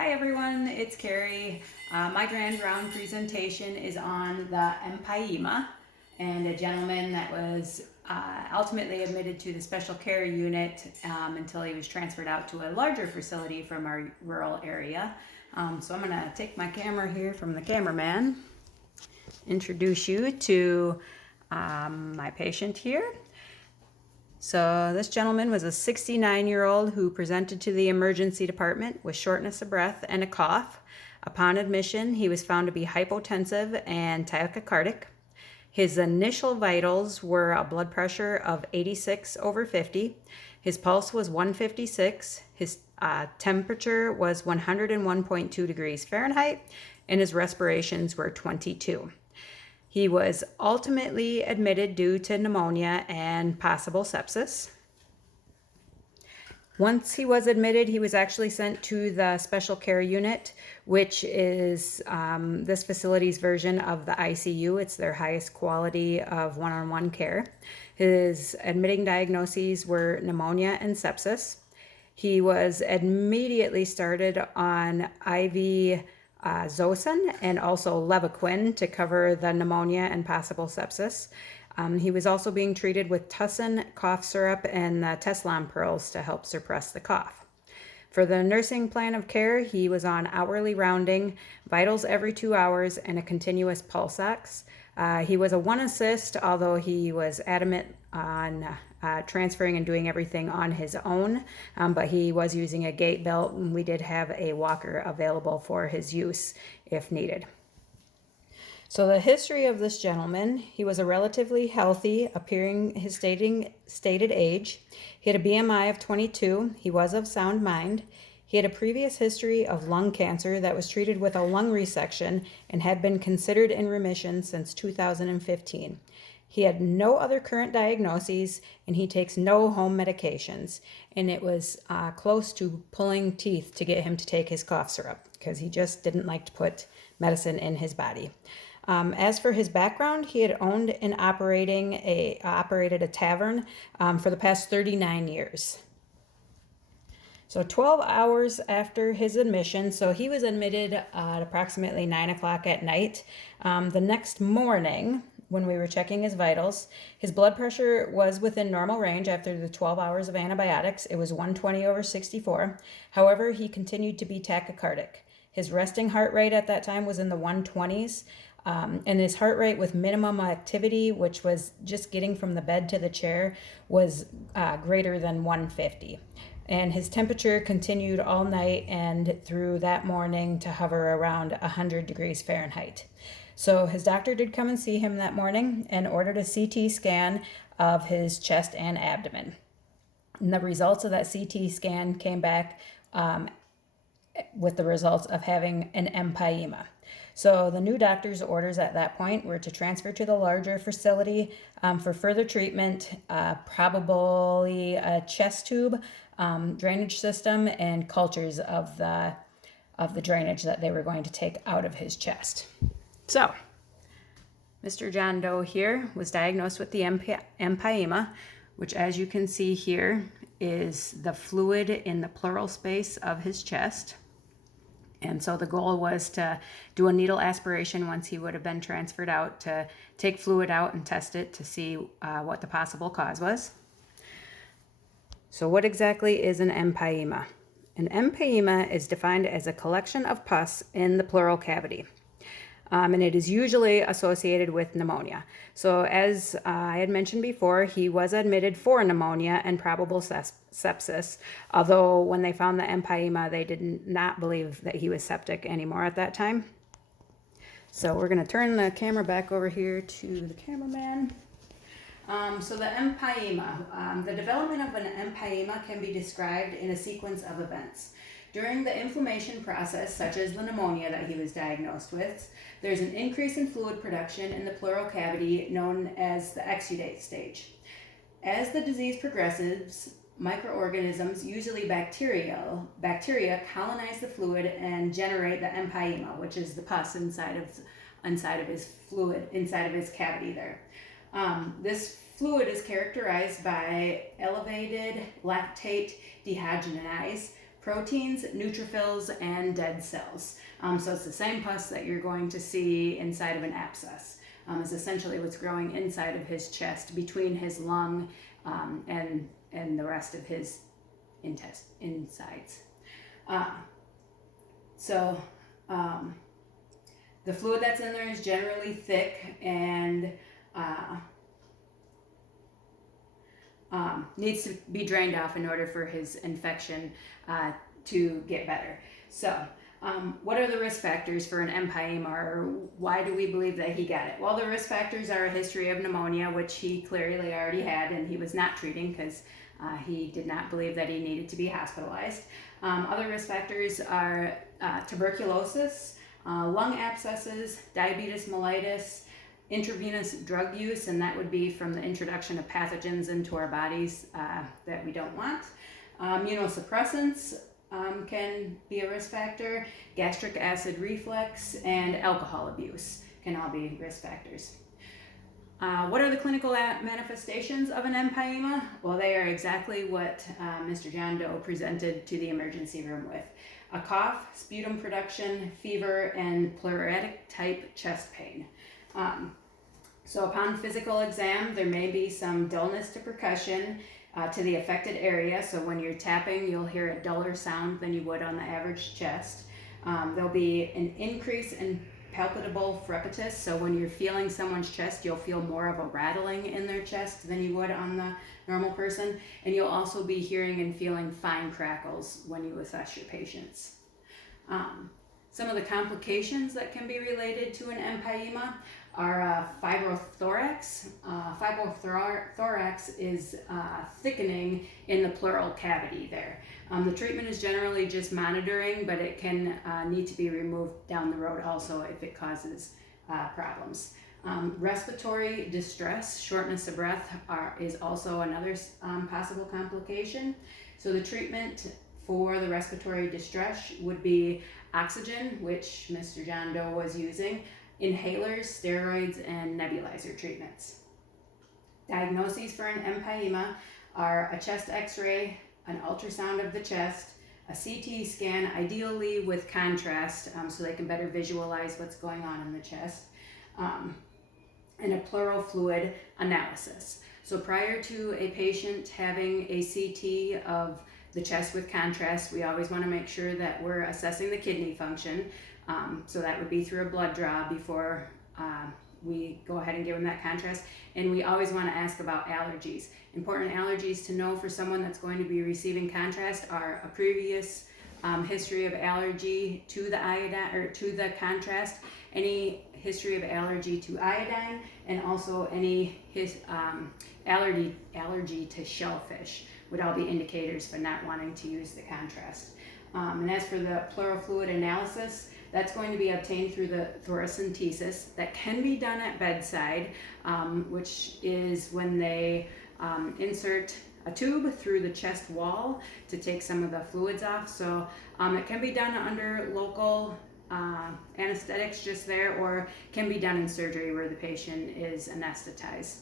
Hi everyone, it's Carrie. My grand round presentation is on the Empyema and a gentleman that was ultimately admitted to the special care unit until he was transferred out to a larger facility from our rural area. So I'm going to take my camera here from the cameraman, introduce you to my patient here. So this gentleman was a 69-year-old who presented to the emergency department with shortness of breath and a cough. Upon admission, he was found to be hypotensive and tachycardic. His initial vitals were a blood pressure of 86/50. His pulse was 156. His temperature was 101.2 degrees Fahrenheit, and his respirations were 22. He was ultimately admitted due to pneumonia and possible sepsis. Once he was admitted, he was actually sent to the special care unit, which is this facility's version of the ICU. It's their highest quality of one-on-one care. His admitting diagnoses were pneumonia and sepsis. He was immediately started on IV Zosyn and also Levaquin to cover the pneumonia and possible sepsis. He was also being treated with tussin, cough syrup, and Tessalon pearls to help suppress the cough. For the nursing plan of care, he was on hourly rounding, vitals every 2 hours, and a continuous pulse ox. He was a 1 assist, although he was adamant on transferring and doing everything on his own, but he was using a gait belt, and we did have a walker available for his use if needed. So the history of this gentleman: he was a relatively healthy, appearing his stated age. He had a BMI of 22. He was of sound mind. He had a previous history of lung cancer that was treated with a lung resection and had been considered in remission since 2015. He had no other current diagnoses, and he takes no home medications. And it was close to pulling teeth to get him to take his cough syrup because he just didn't like to put medicine in his body. As for his background, he had owned and operated a tavern for the past 39 years. So 12 hours after his admission, so he was admitted at approximately 9 o'clock at night. The next morning, when we were checking his vitals, his blood pressure was within normal range after the 12 hours of antibiotics. It was 120/64. However, he continued to be tachycardic. His resting heart rate at that time was in the 120s, and his heart rate with minimum activity, which was just getting from the bed to the chair, was greater than 150. And his temperature continued all night and through that morning to hover around 100 degrees Fahrenheit. So his doctor did come and see him that morning and ordered a CT scan of his chest and abdomen. And the results of that CT scan came back with the results of having an empyema. So the new doctor's orders at that point were to transfer to the larger facility for further treatment, probably a chest tube, drainage system, and cultures of the drainage that they were going to take out of his chest. So Mr. John Doe here was diagnosed with the empyema, which, as you can see here, is the fluid in the pleural space of his chest. And so the goal was to do a needle aspiration once he would have been transferred out, to take fluid out and test it to see what the possible cause was. So what exactly is an empyema? An empyema is defined as a collection of pus in the pleural cavity. And it is usually associated with pneumonia. So as I had mentioned before, he was admitted for pneumonia and probable sepsis, although when they found the empyema, they did not believe that he was septic anymore at that time. So we're going to turn the camera back over here to the cameraman. So the empyema, the development of an empyema can be described in a sequence of events. During the inflammation process, such as the pneumonia that he was diagnosed with, there's an increase in fluid production in the pleural cavity known as the exudate stage. As the disease progresses, microorganisms, usually bacteria, colonize the fluid and generate the empyema, which is the pus inside of his fluid, inside of his cavity there. This fluid is characterized by elevated lactate dehydrogenase, proteins, neutrophils, and dead cells. So it's the same pus that you're going to see inside of an abscess. Is essentially what's growing inside of his chest between his lung and the rest of his insides. The fluid that's in there is generally thick and needs to be drained off in order for his infection to get better. So, what are the risk factors for an empyema, or why do we believe that he got it? Well, the risk factors are a history of pneumonia, which he clearly already had, and he was not treating because he did not believe that he needed to be hospitalized. Other risk factors are tuberculosis, lung abscesses, diabetes mellitus, intravenous drug use, and that would be from the introduction of pathogens into our bodies that we don't want. Immunosuppressants can be a risk factor. Gastric acid reflux and alcohol abuse can all be risk factors. What are the clinical manifestations of an empyema? Well, they are exactly what Mr. John Doe presented to the emergency room with. A cough, sputum production, fever, and pleuritic type chest pain. So upon physical exam, there may be some dullness to percussion to the affected area. So when you're tapping, you'll hear a duller sound than you would on the average chest. There'll be an increase in palpable freptus. So when you're feeling someone's chest, you'll feel more of a rattling in their chest than you would on the normal person. And you'll also be hearing and feeling fine crackles when you assess your patients. Some of the complications that can be related to an empyema are fibrothorax. Fibrothorax is thickening in the pleural cavity there. The treatment is generally just monitoring, but it can need to be removed down the road also if it causes problems. Respiratory distress, shortness of breath is also another possible complication. So the treatment for the respiratory distress would be oxygen, which Mr. John Doe was using, inhalers, steroids, and nebulizer treatments. Diagnoses for an empyema are a chest x-ray, an ultrasound of the chest, a CT scan, ideally with contrast so they can better visualize what's going on in the chest, and a pleural fluid analysis. So prior to a patient having a CT of the chest with contrast, we always want to make sure that we're assessing the kidney function. So that would be through a blood draw before we go ahead and give them that contrast. And we always want to ask about allergies. Important allergies to know for someone that's going to be receiving contrast are a previous history of allergy to the iodine or to the contrast, any history of allergy to iodine, and also any allergy to shellfish would all be indicators for not wanting to use the contrast. And as for the pleural fluid analysis, that's going to be obtained through the thoracentesis. That can be done at bedside, which is when they insert a tube through the chest wall to take some of the fluids off. So it can be done under local anesthetics just there, or can be done in surgery where the patient is anesthetized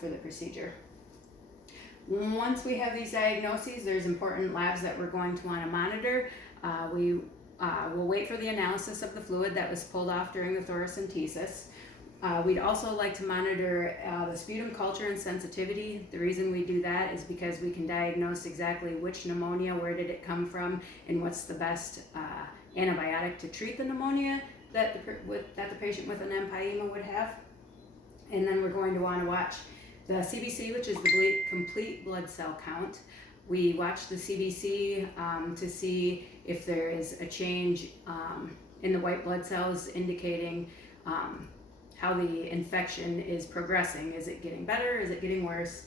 for the procedure. Once we have these diagnoses, there's important labs that we're going to want to monitor. We'll wait for the analysis of the fluid that was pulled off during the thoracentesis. We'd also like to monitor the sputum culture and sensitivity. The reason we do that is because we can diagnose exactly which pneumonia, where did it come from, and what's the best antibiotic to treat the pneumonia that the patient with an empyema would have. And then we're going to want to watch the CBC, which is the complete blood cell count. We watch the CBC to see if there is a change in the white blood cells indicating how the infection is progressing. Is it getting better? Is it getting worse?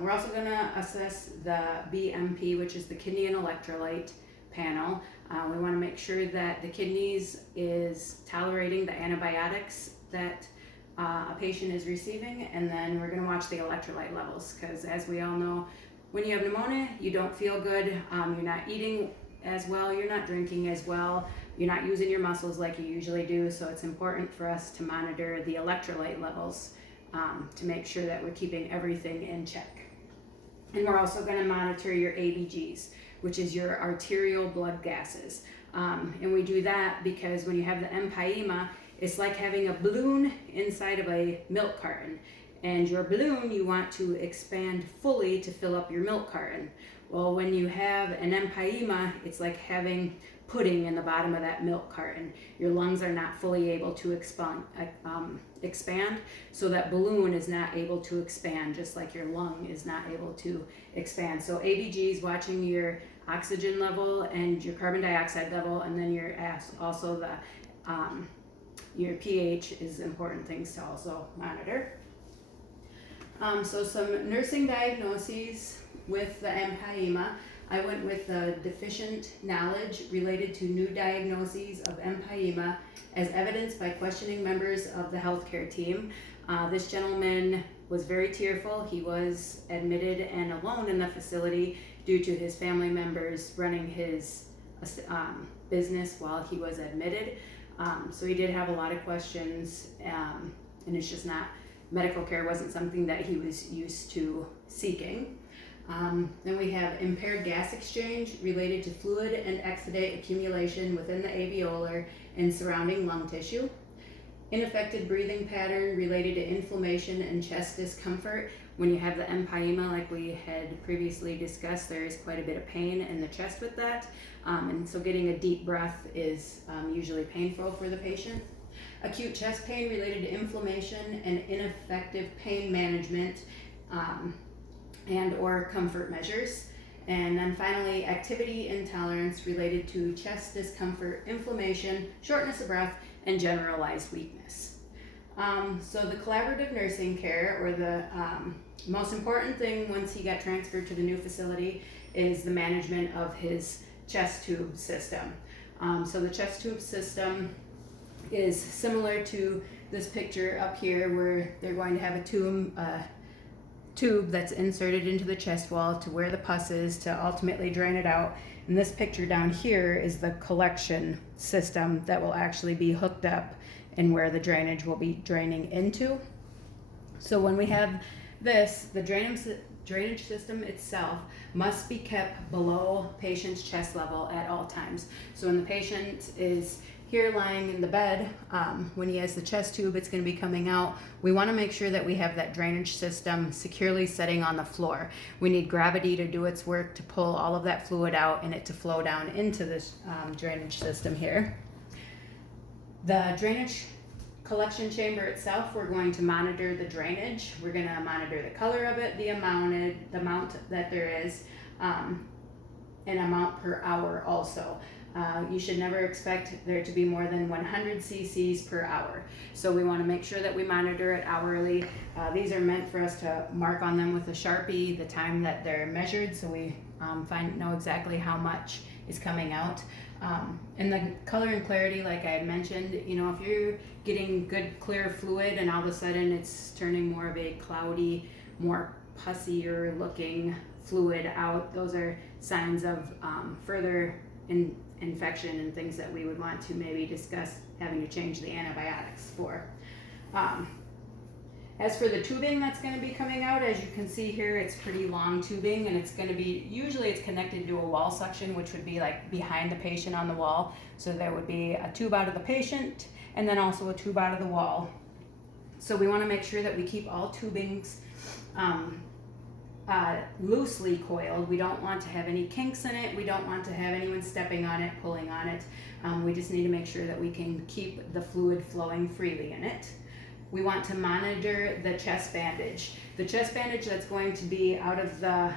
We're also going to assess the BMP, which is the kidney and electrolyte panel. We want to make sure that the kidneys is tolerating the antibiotics that a patient is receiving, and then we're going to watch the electrolyte levels, because as we all know, when you have pneumonia, you don't feel good, you're not eating as well, you're not drinking as well, you're not using your muscles like you usually do. So it's important for us to monitor the electrolyte levels to make sure that we're keeping everything in check. And we're also going to monitor your ABGs. which is your arterial blood gases. And we do that because when you have the empyema, it's like having a balloon inside of a milk carton. And your balloon, you want to expand fully to fill up your milk carton. Well, when you have an empyema, it's like having pudding in the bottom of that milk carton. Your lungs are not fully able to expand, so that balloon is not able to expand, just like your lung is not able to expand. So ABG is watching your oxygen level and your carbon dioxide level, and then also your pH is important things to also monitor. So some nursing diagnoses with the empyema. I went with deficient knowledge related to new diagnoses of empyema as evidenced by questioning members of the healthcare team. This gentleman was very tearful. He was admitted and alone in the facility due to his family members running his business while he was admitted. So he did have a lot of questions, and it's just not, medical care wasn't something that he was used to seeking. Then we have impaired gas exchange related to fluid and exudate accumulation within the alveolar and surrounding lung tissue. Ineffective breathing pattern related to inflammation and chest discomfort. When you have the empyema, like we had previously discussed, there is quite a bit of pain in the chest with that. And so getting a deep breath is usually painful for the patient. Acute chest pain related to inflammation and ineffective pain management and or comfort measures. And then finally, activity intolerance related to chest discomfort, inflammation, shortness of breath, and generalized weakness. So the collaborative nursing care, or the most important thing once he got transferred to the new facility, is the management of his chest tube system. So the chest tube system is similar to this picture up here, where they're going to have a tube that's inserted into the chest wall to where the pus is to ultimately drain it out. And this picture down here is the collection system that will actually be hooked up and where the drainage will be draining into. So when we have this, the drainage system itself must be kept below patient's chest level at all times. So when the patient is here lying in the bed, when he has the chest tube, it's going to be coming out. We want to make sure that we have that drainage system securely setting on the floor. We need gravity to do its work to pull all of that fluid out and it to flow down into this drainage system here. The drainage collection chamber itself, we're going to monitor the drainage. We're going to monitor the color of it, the amount that there is, and amount per hour also. You should never expect there to be more than 100 cc's per hour. So we want to make sure that we monitor it hourly. These are meant for us to mark on them with a Sharpie the time that they're measured, so we know exactly how much is coming out. And the color and clarity, like I had mentioned, if you're getting good clear fluid and all of a sudden it's turning more of a cloudy, more pussier looking fluid out, those are signs of further infection and things that we would want to maybe discuss having to change the antibiotics for. As for the tubing that's going to be coming out, as you can see here, it's pretty long tubing, and it's going to be, usually it's connected to a wall suction, which would be like behind the patient on the wall. So there would be a tube out of the patient and then also a tube out of the wall. So we want to make sure that we keep all tubings loosely coiled. We don't want to have any kinks in it. We don't want to have anyone stepping on it, pulling on it. We just need to make sure that we can keep the fluid flowing freely in it. We want to monitor the chest bandage. The chest bandage that's going to be out of the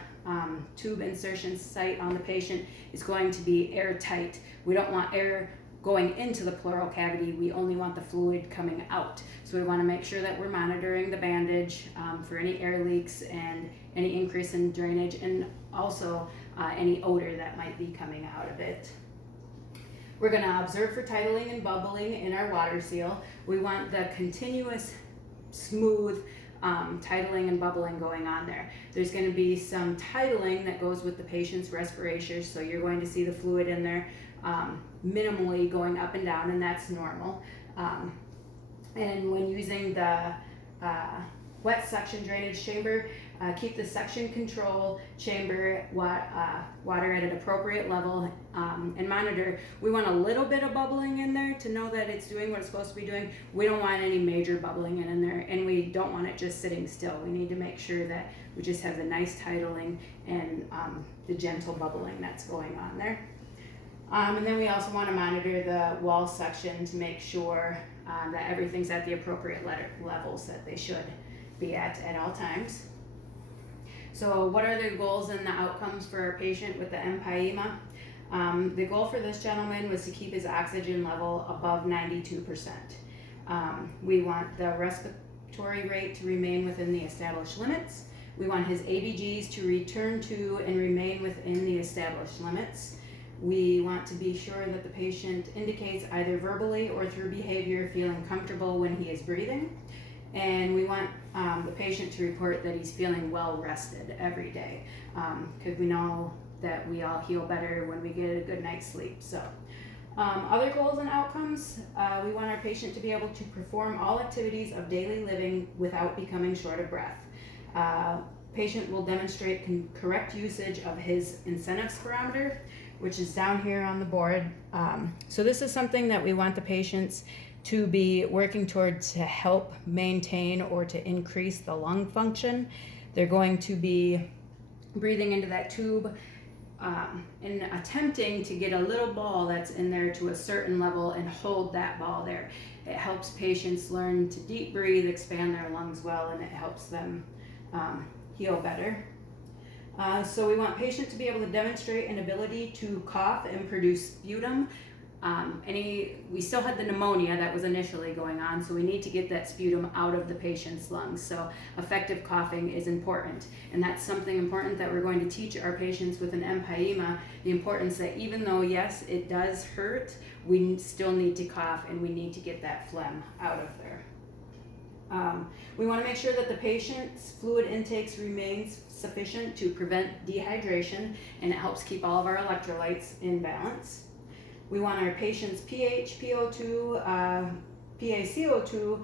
tube insertion site on the patient is going to be airtight. We don't want air going into the pleural cavity. We only want the fluid coming out. So we want to make sure that we're monitoring the bandage for any air leaks and any increase in drainage, and also any odor that might be coming out of it. We're going to observe for titling and bubbling in our water seal. We want the continuous, smooth titling and bubbling going on there. There's going to be some titling that goes with the patient's respiration, so you're going to see the fluid in there minimally going up and down, and that's normal. And when using the wet suction drainage chamber, Keep the suction control chamber water at an appropriate level, and monitor. We want a little bit of bubbling in there to know that it's doing what it's supposed to be doing. We don't want any major bubbling in there, and we don't want it just sitting still. We need to make sure that we just have the nice titling and the gentle bubbling that's going on there. And then we also want to monitor the wall suction to make sure that everything's at the appropriate levels that they should be at all times. So what are the goals and the outcomes for our patient with the Empyema? The goal for this gentleman was to keep his oxygen level above 92%. We want the respiratory rate to remain within the established limits. We want his ABGs to return to and remain within the established limits. We want to be sure that the patient indicates either verbally or through behavior feeling comfortable when he is breathing. And we want the patient to report that he's feeling well rested every day, because we know that we all heal better when we get a good night's sleep. So other goals and outcomes, we want our patient to be able to perform all activities of daily living without becoming short of breath. Patient will demonstrate correct usage of his incentive spirometer, which is down here on the board. So this is something that we want the patients to be working towards to help maintain or to increase the lung function. They're going to be breathing into that tube and attempting to get a little ball that's in there to a certain level and hold that ball there. It helps patients learn to deep breathe, expand their lungs well, and it helps them heal better. So we want patient to be able to demonstrate an ability to cough and produce sputum. We still had the pneumonia that was initially going on, so we need to get that sputum out of the patient's lungs. So effective coughing is important, and that's something important that we're going to teach our patients with an Empyema, the importance that even though, yes, it does hurt, we still need to cough and we need to get that phlegm out of there. We want to make sure that the patient's fluid intakes remains sufficient to prevent dehydration, and it helps keep all of our electrolytes in balance. We want our patient's pH, PO2, PaCO2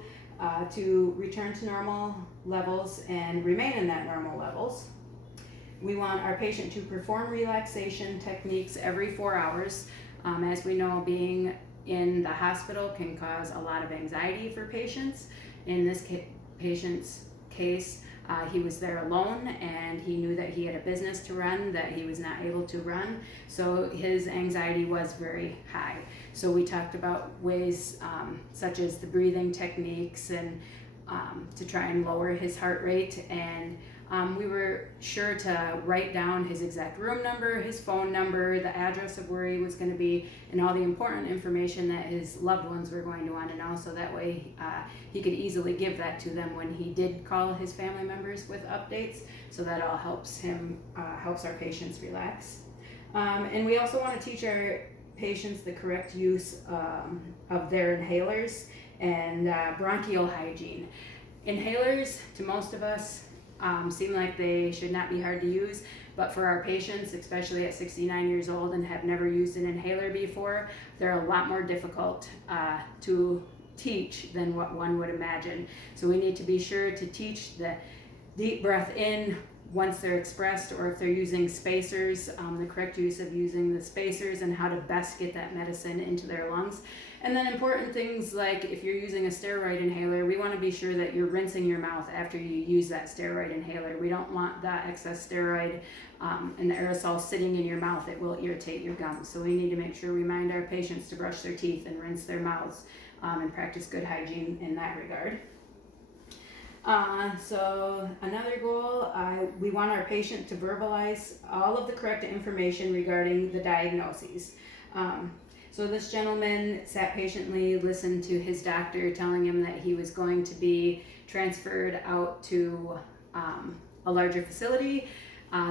to return to normal levels and remain in that normal levels. We want our patient to perform relaxation techniques every 4 hours. As we know, being in the hospital can cause a lot of anxiety for patients. In this patient's case, he was there alone, and he knew that he had a business to run that he was not able to run, so his anxiety was very high. So we talked about ways such as the breathing techniques and to try and lower his heart rate, and we were sure to write down his exact room number, his phone number, the address of where he was going to be, and all the important information that his loved ones were going to want to know, so that way he could easily give that to them when he did call his family members with updates. So that all helps our patients relax. And we also want to teach our patients the correct use of their inhalers and bronchial hygiene. Inhalers, to most of us, seem like they should not be hard to use, but for our patients, especially at 69 years old and have never used an inhaler before, they're a lot more difficult to teach than what one would imagine. So we need to be sure to teach the deep breath in once they're expressed, or if they're using spacers, the correct use of using the spacers and how to best get that medicine into their lungs. And then important things like if you're using a steroid inhaler, we want to be sure that you're rinsing your mouth after you use that steroid inhaler. We don't want that excess steroid and the aerosol sitting in your mouth. It will irritate your gums. So we need to make sure we remind our patients to brush their teeth and rinse their mouths and practice good hygiene in that regard. So another goal, we want our patient to verbalize all of the correct information regarding the diagnoses. So this gentleman sat patiently, listened to his doctor telling him that he was going to be transferred out to a larger facility.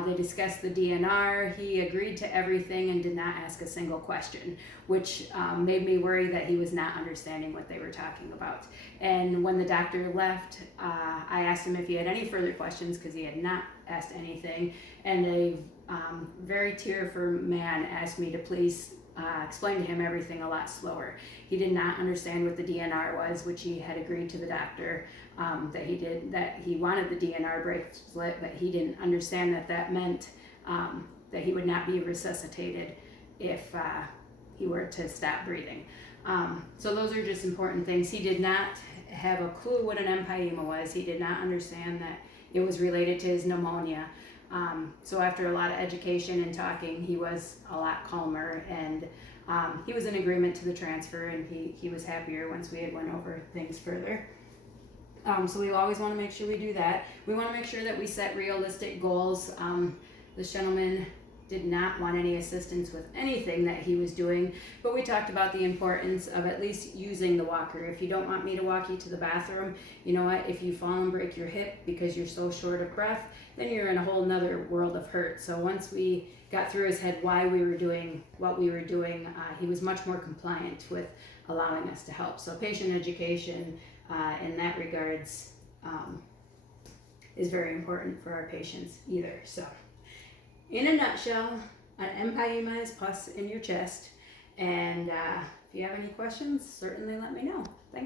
They discussed the DNR. He agreed to everything and did not ask a single question, which made me worry that he was not understanding what they were talking about. And when the doctor left, I asked him if he had any further questions, because he had not asked anything. And a very tearful man asked me to please explained to him everything a lot slower. He did not understand what the DNR was, which he had agreed to the doctor that he wanted the DNR bracelet, but he didn't understand that meant that he would not be resuscitated if he were to stop breathing. So those are just important things. He did not have a clue what an empyema was. He did not understand that it was related to his pneumonia. So after a lot of education and talking, he was a lot calmer, and he was in agreement to the transfer, and he was happier once we had went over things further. So we always want to make sure we do that. We want to make sure that we set realistic goals. This gentleman did not want any assistance with anything that he was doing, but we talked about the importance of at least using the walker. If you don't want me to walk you to the bathroom, you know what, if you fall and break your hip because you're so short of breath, then you're in a whole nother world of hurt. So once we got through his head why we were doing what we were doing, he was much more compliant with allowing us to help. So patient education in that regards is very important for our patients either. So in a nutshell, an empyema is pus in your chest, and if you have any questions, certainly let me know. Thank you.